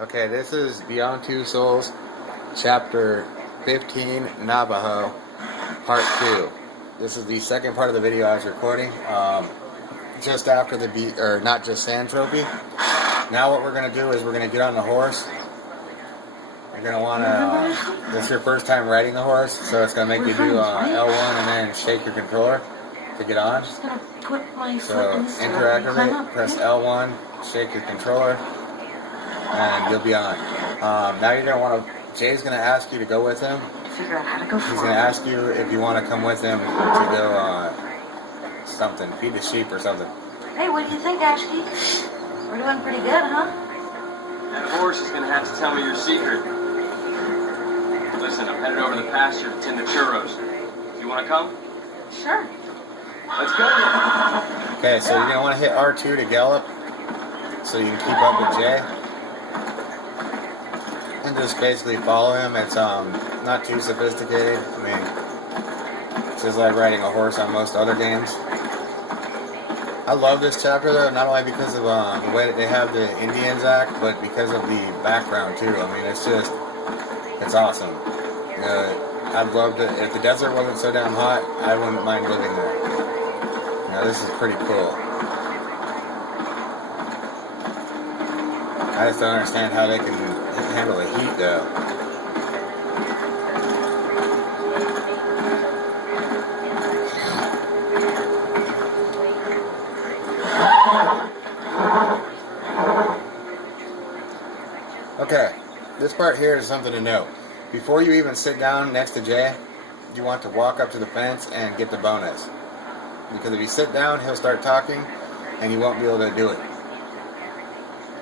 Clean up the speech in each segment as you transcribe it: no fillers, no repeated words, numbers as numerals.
Okay, this is Beyond Two Souls, Chapter 15, Navajo, Part 2. This is the second part of the video I was recording, just after the not just sand trophy. Now what we're going to do is we're going to get on the horse. You're going to want to, this is your first time riding the horse, so it's going to make you do L1 and then shake your controller to get on. So interactivate, press L1, shake your controller, and you'll be on. Now you're going to want to, Jay's going to ask you to go with him. Figure out how to go. He's going to ask you if you want to come with him to go something, feed the sheep or something. Hey, what do you think, Ashky? We're doing pretty good, huh? That horse is going to have to tell me your secret. Listen, I'm headed over to the pasture to tend the churros. Do you want to come? Sure. Let's go. Okay, so you're going to want to hit R2 to gallop so you can keep up with Jay. And just basically follow him. It's not too sophisticated. I mean, it's just like riding a horse on most other games. I love this chapter though, not only because of the way that they have the Indians act, but because of the background too. I mean, it's awesome. I'd love to, if the desert wasn't so damn hot, I wouldn't mind living there. You know, this is pretty cool. I just don't understand how they can handle the heat though. Okay, this part here is something to note. Before you even sit down next to Jay, you want to walk up to the fence and get the bonus. Because if you sit down, he'll start talking and you won't be able to do it.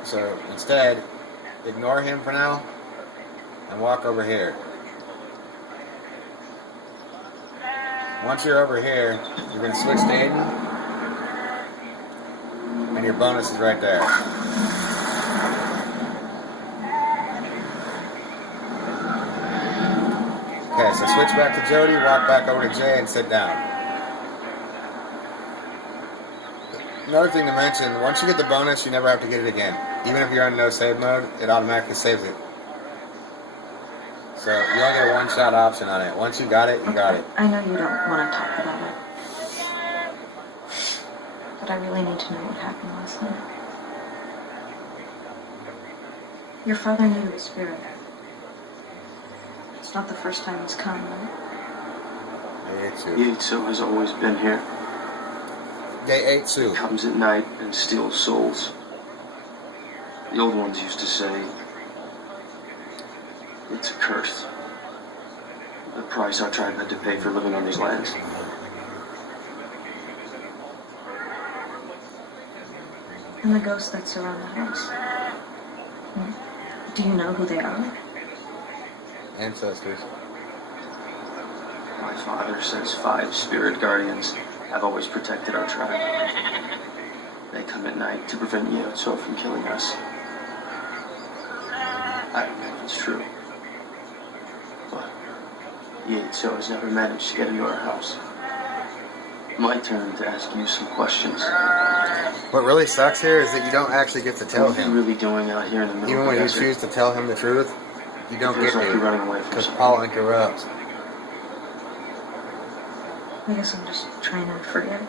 So instead, ignore him for now and walk over here. Once you're over here, you're going to switch to Aiden and your bonus is right there. Okay, so switch back to Jody, walk back over to Jay and sit down. Another thing to mention, once you get the bonus, you never have to get it again. Even if you're on no save mode, it automatically saves it. So you only get a one-shot option on it. Once you got it, you got it. I know you don't want to talk about it. But I really need to know what happened last night. Your father knew the spirit. It's not the first time he's come, right? Yaitsu has always been here. Yaitsu. He comes at night and steals souls. The old ones used to say, it's a curse. The price our tribe had to pay for living on these lands. And the ghosts that surround the house. Do you know who they are? Ancestors. My father says 5 spirit guardians have always protected our tribe. They come at night to prevent Yaitsu from killing us. I don't know if it's true. But Yaitsu has never managed to get into our house. My turn to ask you some questions. What really sucks here is that you don't actually get to tell him. What are you really doing out here in the middle Even of the when you desert? choose to tell him the truth, you don't get Feels like you're to. running away from Because something. Paul interrupts. I guess I'm just trying to forget.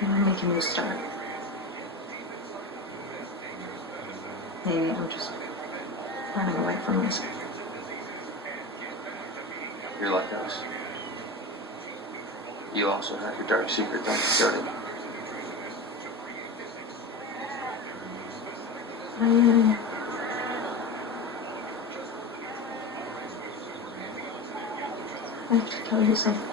I'm making you start. Maybe I'm just running away from myself. You're like us. You also have your dark secret, don't you, Jody? I have to tell you something.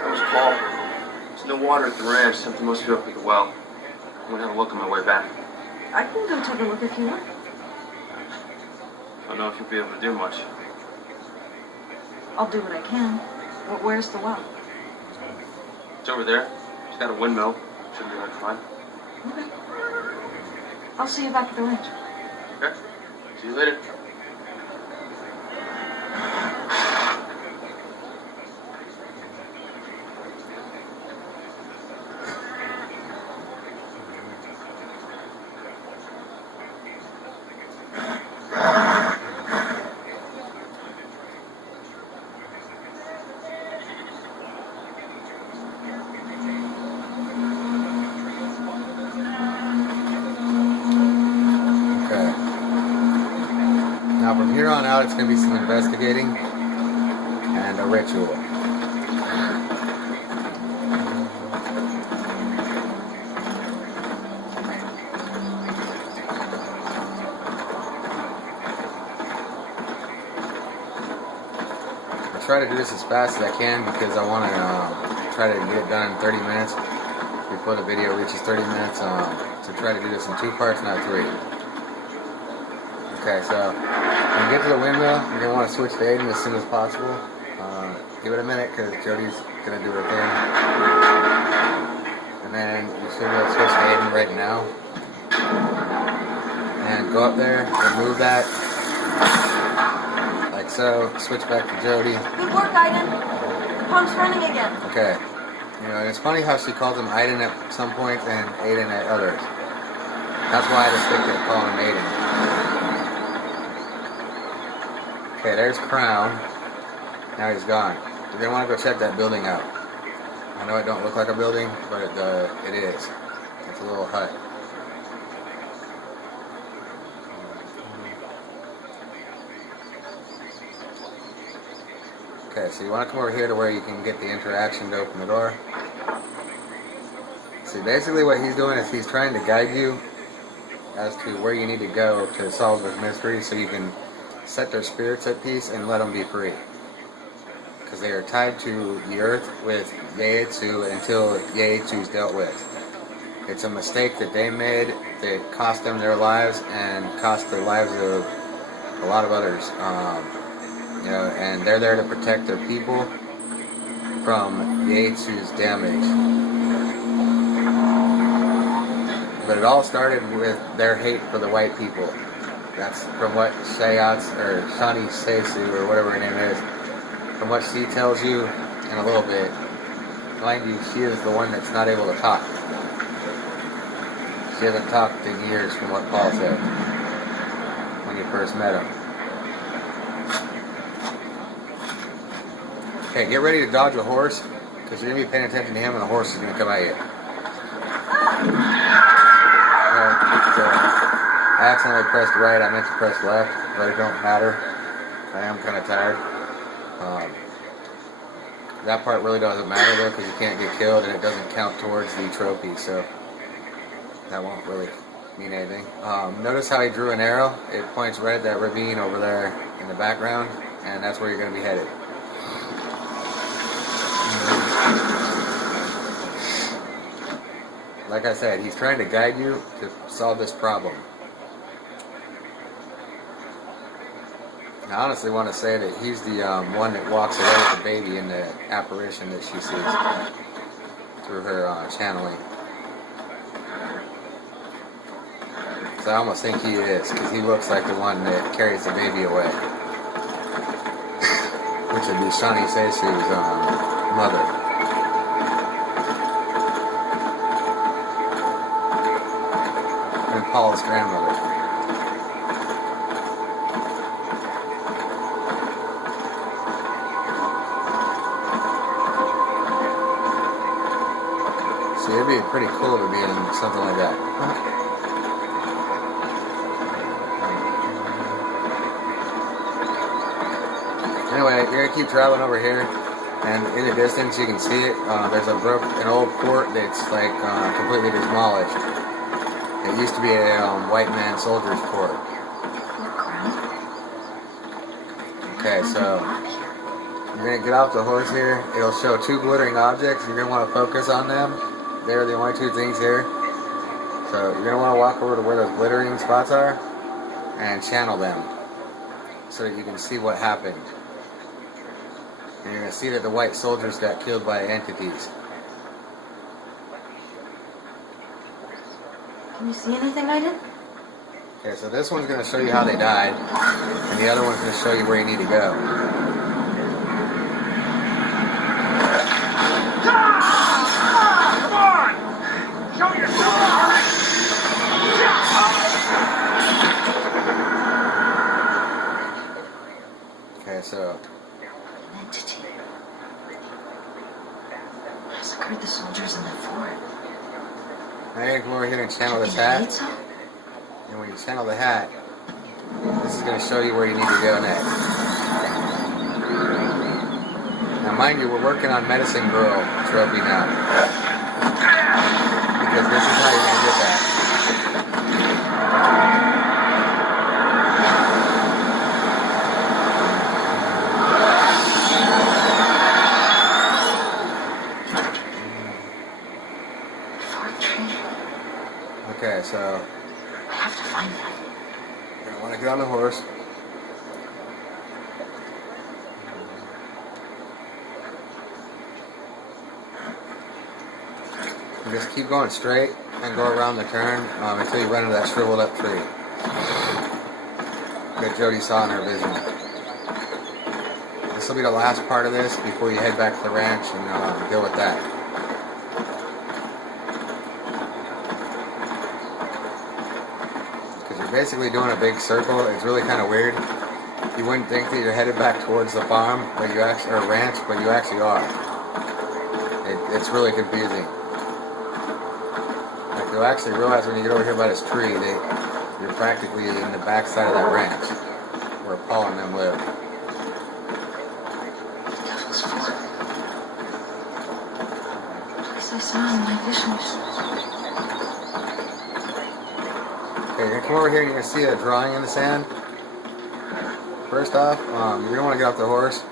That was Paul. There's no water at the ranch. Something must be up at the well. I'm gonna have a look on my way back. I can go take a look if you want. I don't know if you'll be able to do much. I'll do what I can. Where's the well? It's over there. It's got a windmill. Should be like fine. Okay. I'll see you back at the ranch. Okay. See you later. Now from here on out, it's going to be some investigating and a ritual. I try to do this as fast as I can because I want to try to get it done in 30 minutes before the video reaches 30 minutes. To try to do this in 2 parts, not 3. Okay, so when you get to the windmill, you're going to want to switch to Aiden as soon as possible. Give it a minute because Jody's going to do her thing. And then you should be able to switch to Aiden right now. And go up there, remove that. Like so. Switch back to Jody. Good work, Aiden. The pump's running again. Okay. You know, it's funny how she calls him Aiden at some points and Aiden at others. That's why I just stick to calling him Aiden. Okay, there's Crown. Now he's gone. You're going to want to go check that building out. I know it don't look like a building, but it is. It's a little hut. Okay, so you want to come over here to where you can get the interaction to open the door. See, basically what he's doing is he's trying to guide you as to where you need to go to solve this mystery so you can set their spirits at peace and let them be free. Because they are tied to the earth with Yaetsu until Yaetsu is dealt with. It's a mistake that they made that cost them their lives and cost the lives of a lot of others. You know, and they're there to protect their people from Yaetsu's damage. But it all started with their hate for the white people. That's from what Shani Seisu, or whatever her name is, from what she tells you in a little bit. Mind you, she is the one that's not able to talk. She hasn't talked in years from what Paul said when you first met him. Okay, get ready to dodge a horse, because you're going to be paying attention to him and the horse is going to come at you. So, I accidentally pressed right, I meant to press left, but it don't matter. I am kind of tired. That part really doesn't matter though, because you can't get killed and it doesn't count towards the trophy, so that won't really mean anything. Notice how he drew an arrow? It points right at that ravine over there in the background, and that's where you're going to be headed. Like I said, he's trying to guide you to solve this problem. I honestly want to say that he's the one that walks away with the baby in the apparition that she sees through her channeling. So I almost think he is, because he looks like the one that carries the baby away. Which would be Shani Seisu's mother. And Paul's grandmother. See, it'd be pretty cool to be in something like that. Anyway, you're going to keep traveling over here, and in the distance you can see it. There's an old fort that's like completely demolished. It used to be a white man soldier's fort. Okay, so you're going to get off the horse here. It'll show 2 glittering objects. You're going to want to focus on them. They're the only 2 things here. So you're going to want to walk over to where those glittering spots are and channel them so that you can see what happened. And you're going to see that the white soldiers got killed by entities. Can you see anything, Aiden? Okay, so this one's going to show you how they died, and the other one's going to show you where you need to go. Come on! Show yourself! Okay, so An entity. Massacred the soldiers in the fort. now you're going to come over here and channel this In the hat. gates, huh? And when you channel the hat, this is going to show you where you need to go next. Now, mind you, we're working on Medicine Girl trophy now. Because this is how you're going to get that. Fort tree. Okay, so I have to find that. you're going to want to get on the horse. And just keep going straight and go around the turn until you run into that shriveled up tree that Jody saw in her vision. This will be the last part of this before you head back to the ranch and deal with that. Because you're basically doing a big circle. It's really kind of weird. You wouldn't think that you're headed back towards the farm, but you actually, or ranch, but you actually are. It's really confusing. Like you'll actually realize when you get over here by this tree that you're practically in the backside of that ranch where Paul and them live. Devil's Fort. Place I saw in my visions. Okay, you're gonna come over here and you're gonna see a drawing in the sand. First off, you're gonna want to get off the horse.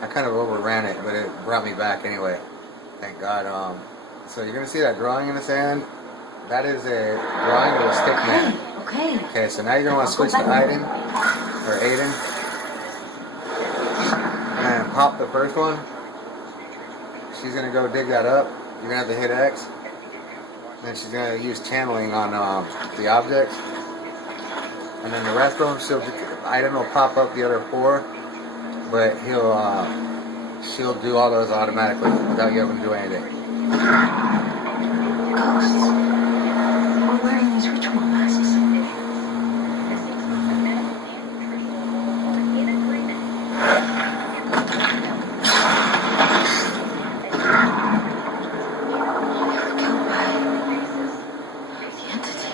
I kind of overran it, but it brought me back anyway. Thank God. So you're gonna see that drawing in the sand. That is a drawing of a stick man. Okay. Okay, so now you're gonna want to switch to Aiden, and pop the first one. She's gonna go dig that up. You're gonna have to hit X. Then she's gonna use channeling on the objects, and then the rest of them, Aiden will pop up the other 4, but she'll do all those automatically without you having to do anything. Ghosts. We're wearing these ritual masks. They were killed by the entity.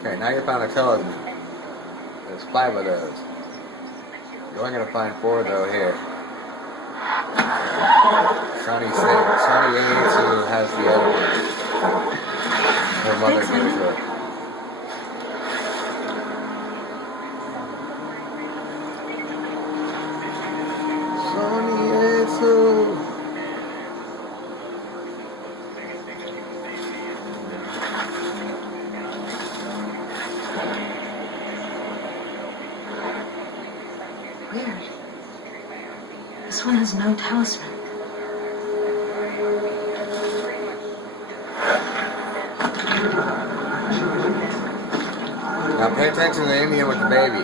Okay, now you found a talisman. There's 5 of those. You're only gonna find 4 though here. Shawnee Yates, who has the other one. Her mother gave it to her. Shawnee Yates, who? Weird. This one has no talisman. Now pay attention to the Indian with the baby.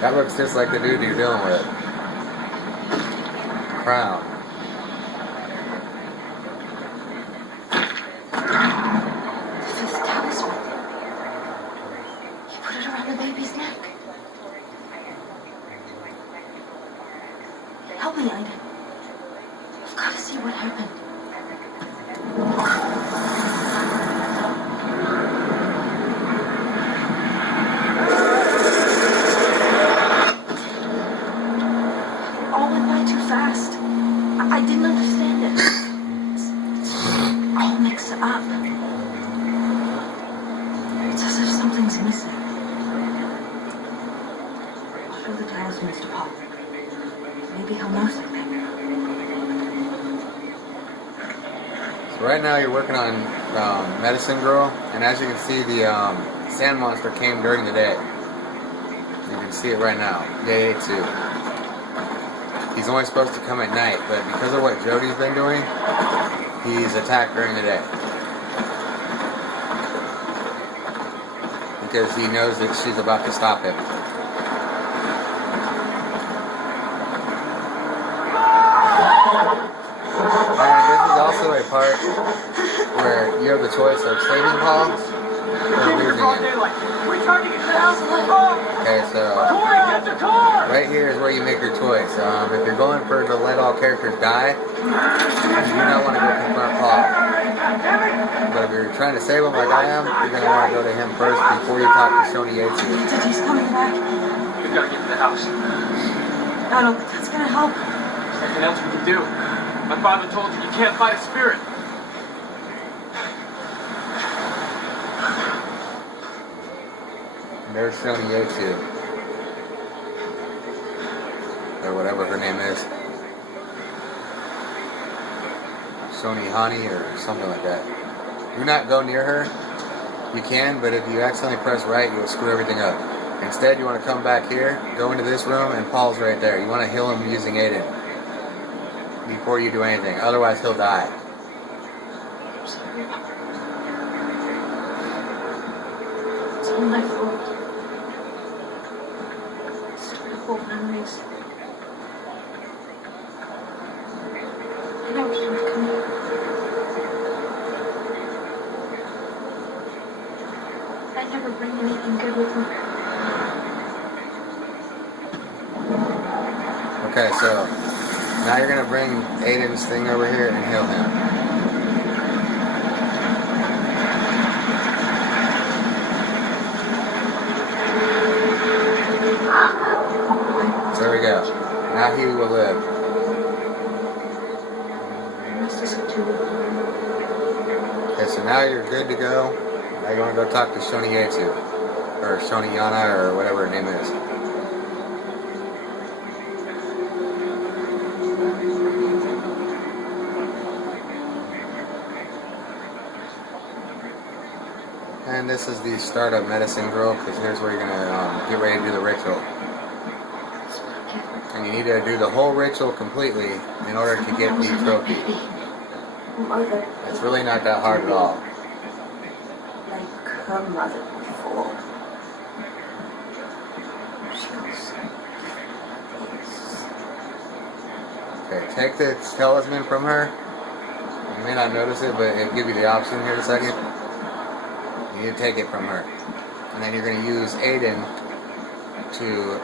That looks just like the dude you're dealing with. Crown. The 5th talisman. He put it around the baby's neck. Help me, Aiden. I've got to see what happened. All went by too fast. I didn't understand it. It's all mixed up. It's as if something's missing. I'll show the talismans to Paul. Maybe he'll know something. So Right now you're working on Medicine Girl, and as you can see, the sand monster came during the day. You can see it right now, day 2. He's only supposed to come at night, but because of what Jody's been doing, he's attacked during the day. Because he knows that she's about to stop him. And this is also a part where you have the choice of saving Paul or losing him. Okay, so right here is where you make your choice. If you're going for to let all characters die, you do not want to go confront Paul. But if you're trying to save him like I am, you're going to want to go to him first before you talk to Shoni Yates. He's coming back. We've got to get to the house. I don't think that's gonna help. There's nothing else we can do. My father told you can't fight a spirit. And there's Shoni Yates, or whatever her name is. Shoni Hani or something like that. Do not go near her. You can, but if you accidentally press right, you'll screw everything up. Instead, you want to come back here, go into this room, and Paul's right there. You want to heal him using Aiden before you do anything. Otherwise, he'll die. I'm sorry. It's all my fault. Started old memories. I never should have come here. I never bring anything good with me. Okay, so now you're going to bring Aiden's thing over here and heal him. There we go. Now he will live. Okay, so now you're good to go. Now you want to go talk to Shoni Yates, or Shoni Yana, or whatever her name is. And this is the start of Medicine Girl, because here's where you're going to get ready to do the ritual. And you need to do the whole ritual completely in order to get the trophy. It's really not that hard at all. Like her mother before. Okay, take the talisman from her. You may not notice it, but it'll give you the option here in a second. You need to take it from her. And then you're going to use Aiden to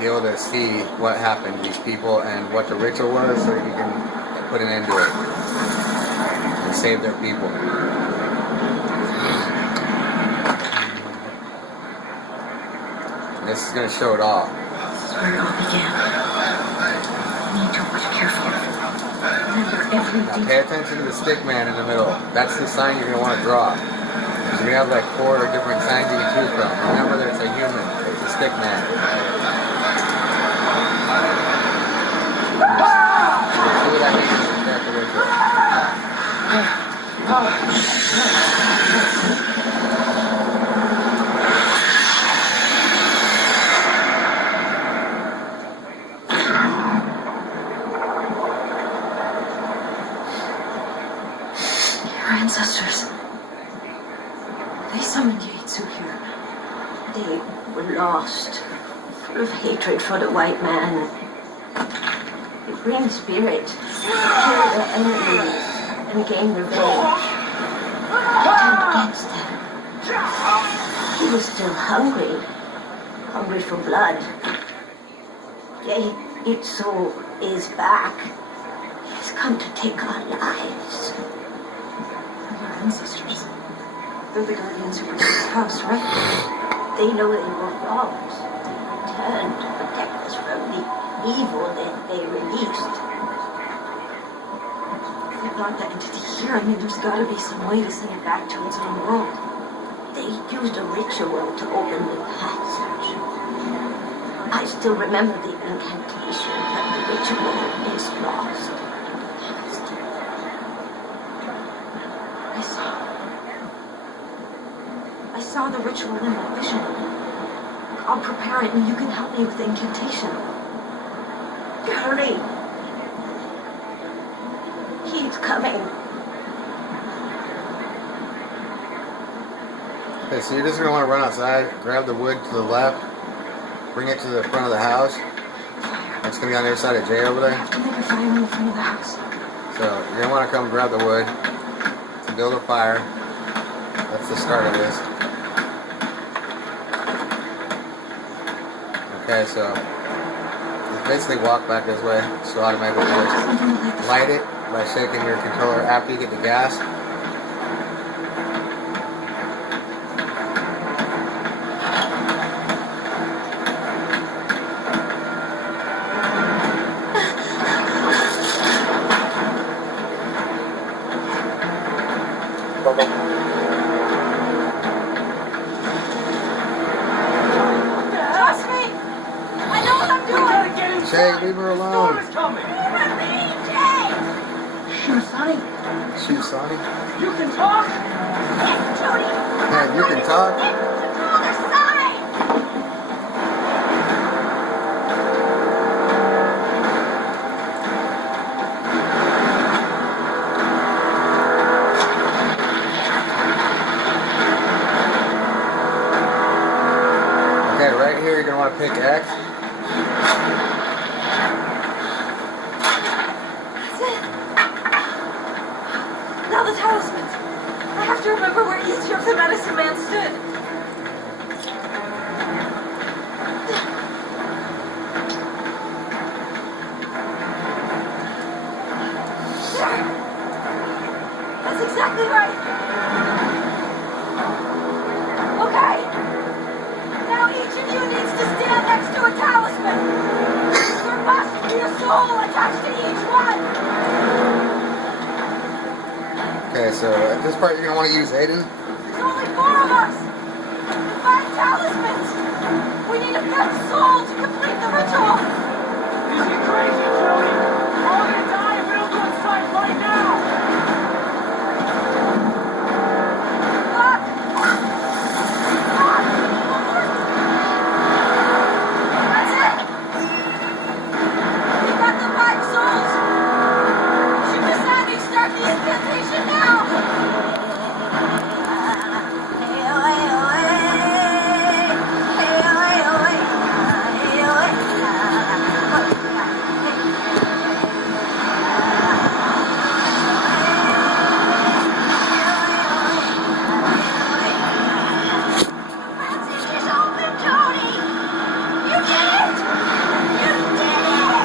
be able to see what happened to these people and what the ritual was, so you can put an end to it and save their people. And this is going to show it all. This is where it all began. We need to watch carefully. Remember every Now detail. pay attention to the stick man in the middle. That's the sign you're going to want to draw. Because you're going to have like 4 different signs you can choose from. Remember that it's a human. It's a stick man. See what that means in the character ritual. Your ancestors. They summoned Yaitsu here. They were lost, full of hatred for the white man. The green spirit killed their enemies and gained revenge. They turned against them. He was still hungry for blood. Yaitsu is back. He's come to take our lives. Our ancestors. They're the guardians who protect the house, right? They know they were wronged. They returned to protect us from the evil that they released. If they're not the entity here, I mean, there's got to be some way to send it back to its own world. They used a ritual to open the passage. I still remember the incantation, but the ritual is lost. I saw the ritual in my vision. I'll prepare it and you can help me with the incantation. Hurry! He's coming. Okay, so you're just going to want to run outside, grab the wood to the left, bring it to the front of the house. It's going to be on the other side of Jay over I there. have to make a fire in the front of the house. So you're going to want to come grab the wood to build a fire. That's the start of this. Okay, so just basically walk back this way, so automatically just light it by shaking your controller after you get the gas. Trust me! I know what I'm doing! Gotta get inside. Jay, leave her Storm alone. is coming. Leave me, Jay! Shoot, Sonny. Shoot, Sonny. You can talk. Yes, Jody! Yeah, you can talk. Get to the other side! Okay, right here you're going to want to pick X. That's it. Now the talismans. I have to remember where each of the medicine man stood. There. That's exactly right. Okay. Now each of you needs to stand next to a talisman. There must be a soul attached to each one. Okay, so at this part you're going to want to use Aiden. There's only 4 of us. 5 talismans. We need a 5th soul to complete the ritual. Is he crazy, Jody? We're all gonna die if we don't go inside right now. Look. Look. That's it. We've got the 5 souls. Should the savage start the incantation now? Passage is open, Tony. You did it. You did it.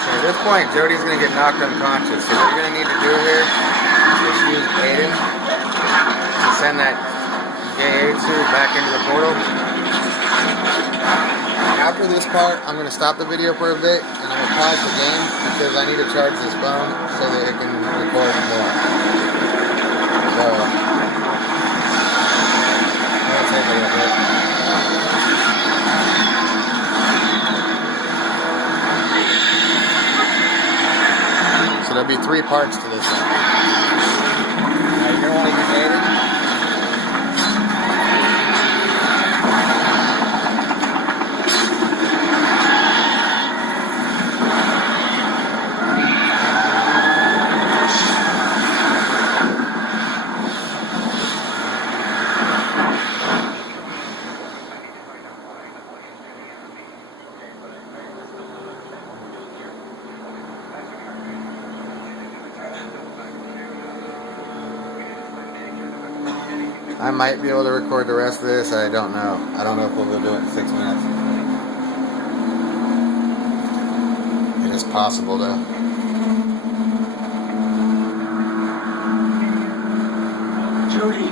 Okay, at this point Jody's going to get knocked unconscious. So what you're going to need to do here is use Aiden to send that Geiatsu back into the portal. After this part, I'm going to stop the video for a bit and I'm going to pause the game because I need to charge this phone so that it can record more. So, it'll take a little bit. So there'll be 3 parts to this one. Now you're going to want to use Aiden. I might be able to record the rest of this. I don't know. I don't know if we'll be able to do it in 6 minutes. It is possible though. Jody.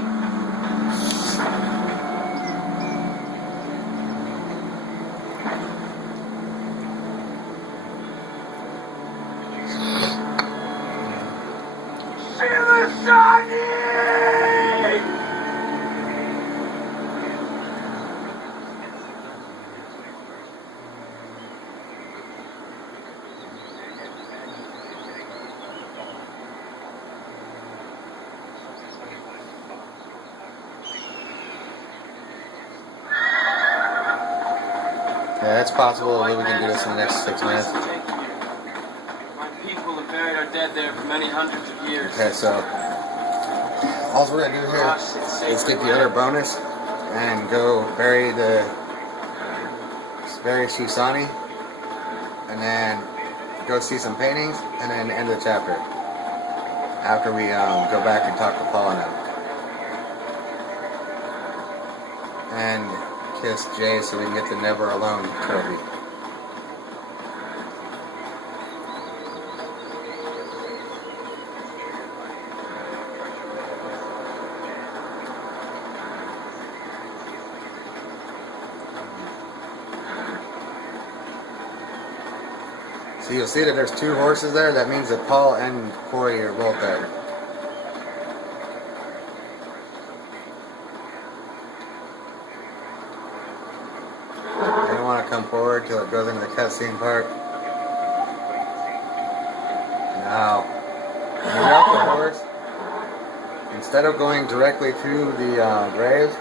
Yeah, it's possible that we can do this in the next 6 minutes. My people have buried our dead there for many hundreds of years. Okay, so all we're gonna do For here us, it's is sacred get the other land. bonus and go bury Shusani, and then go see some paintings, and then end the chapter after we go back and talk to Paul and them. And kiss Jay so we can get the Never Alone trophy. So you'll see that there's 2 horses there. That means that Paul and Corey are both there. You don't want to come forward till it goes into the cutscene part. Now, when you're off the horse, instead of going directly to the graves,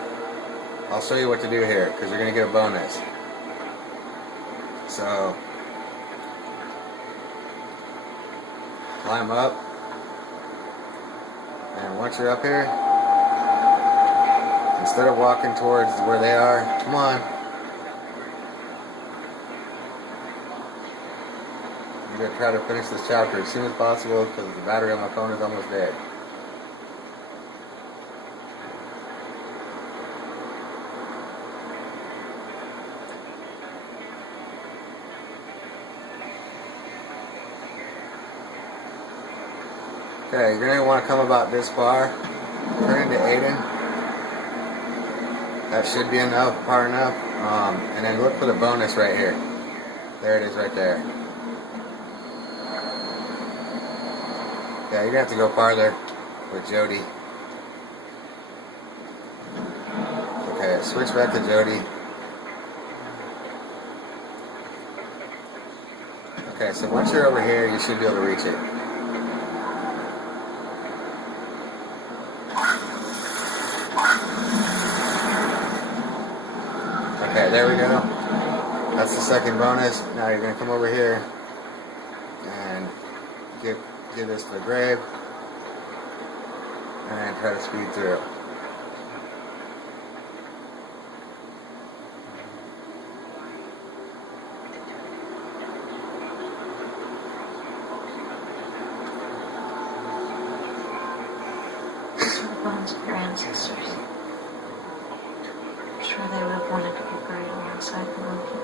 I'll show you what to do here, because you're going to get a bonus. So, climb up, and once you're up here, instead of walking towards where they are, come on. I'm going to try to finish this chapter as soon as possible because the battery on my phone is almost dead. Okay, you're going to want to come about this far, turn into Aiden. That should be enough, far enough. And then look for the bonus right here. There it is right there. Yeah, you're going to have to go farther with Jody. Okay, switch back to Jody. Okay, so once you're over here, you should be able to reach it. Okay, there we go. That's the second bonus. Now you're going to come over here and give this to the grave and try to speed through. These are the bones of your ancestors. I'm sure they would have wanted to be buried alongside their own people.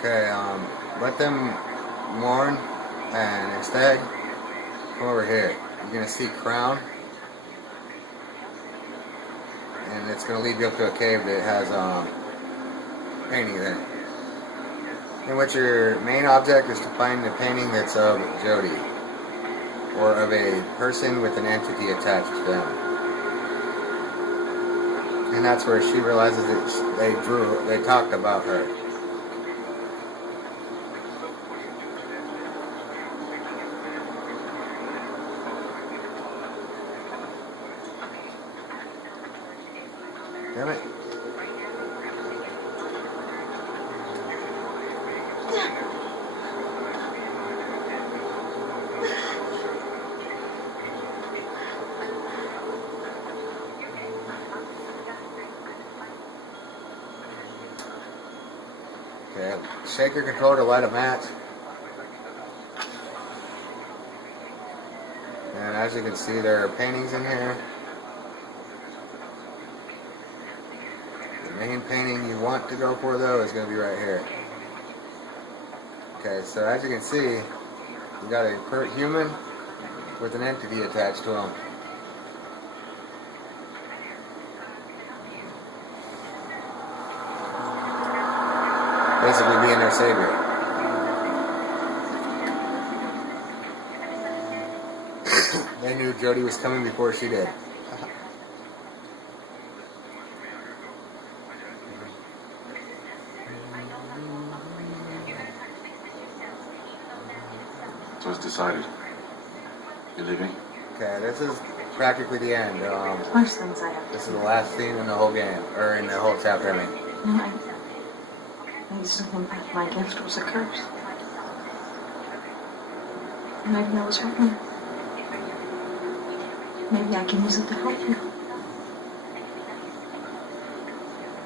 Okay, let them mourn, and instead, come over here. You're going to see crown, and it's going to lead you up to a cave that has paintings in it. And what your main object is to find the painting that's of Jody, or of a person with an entity attached to them. And that's where she realizes that they talked about her. Damn it. Okay, shake your controller to light a match. as you can see, there are paintings in here. The main painting you want to go for, though, is going to be right here. Okay, so as you can see, you got a human with an entity attached to him. Basically being their savior. They knew Jody was coming before she did. So it's decided. You're leaving? Okay, this is practically the end. Worst things I have. This is the last scene in the whole game, or in the whole chapter, I mean. I used to think that my gift was a curse. Maybe I was wrong. Maybe I can use it to help you.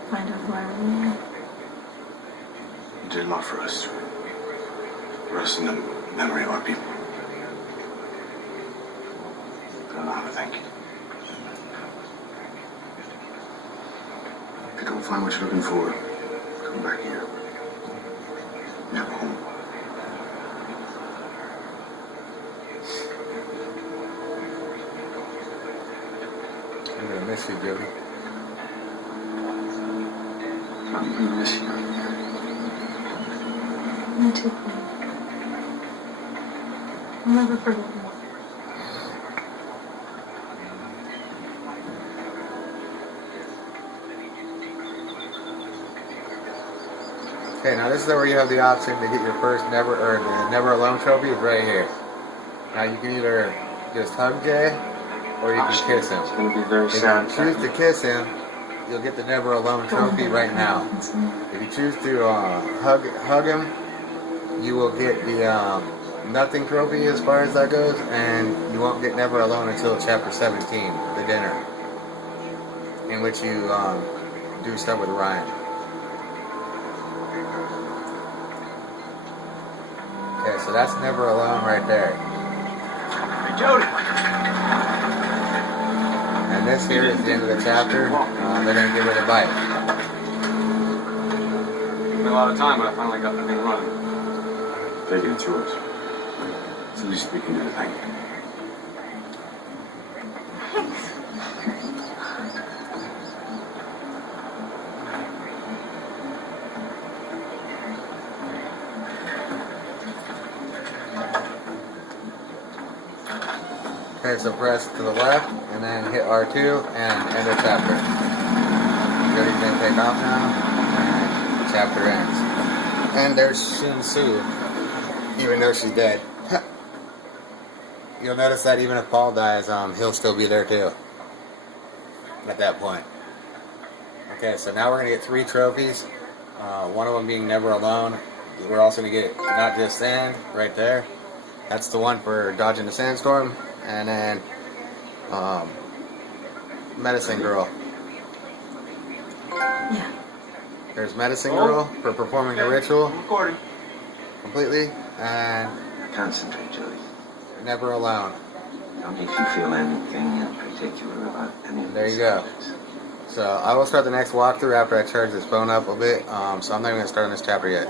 Find out who I really am. You did a lot for us. For us in the memory of our people. I don't know how to thank you. If you don't find what you're looking for, come back here. Never home. I'm gonna miss you, Jody. I'm gonna miss you. Me too. I'll never forget you. Okay, now this is where you have the option to get your first the Never Alone trophy is right here. Now you can either just hug Jay, or you can kiss him. It's going to be very If sad. you choose to kiss him, you'll get the Never Alone trophy right now. If you choose to hug him, you will get the Nothing trophy as far as that goes, and you won't get Never Alone until chapter 17, the dinner, in which you do stuff with Ryan. Okay, so that's Never Alone right there. Hey, Jody. And this here is the end of the chapter. They're going to give it a bite. Took me a lot of time, but I finally got the thing running. Take it, it's yours. It's the least we can do to thank you. Okay, so press to the left, and then hit R2, and end the chapter. Jody's going to take off now, and the chapter ends. And there's Shin Su, even though she's dead. You'll notice that even if Paul dies, he'll still be there too. At that point. Okay, so now we're going to get 3 trophies. One of them being Never Alone. We're also going to get Not Just Sand, right there. That's the one for dodging the sandstorm. And then, Medicine Girl. Yeah. There's Medicine Girl for performing the ritual Recording. completely, and Concentrate, Jody. Never Alone. Don't make you feel anything in particular about any of There these you go. subjects. So I will start the next walkthrough after I charge this phone up a bit. So I'm not even going to start on this chapter yet.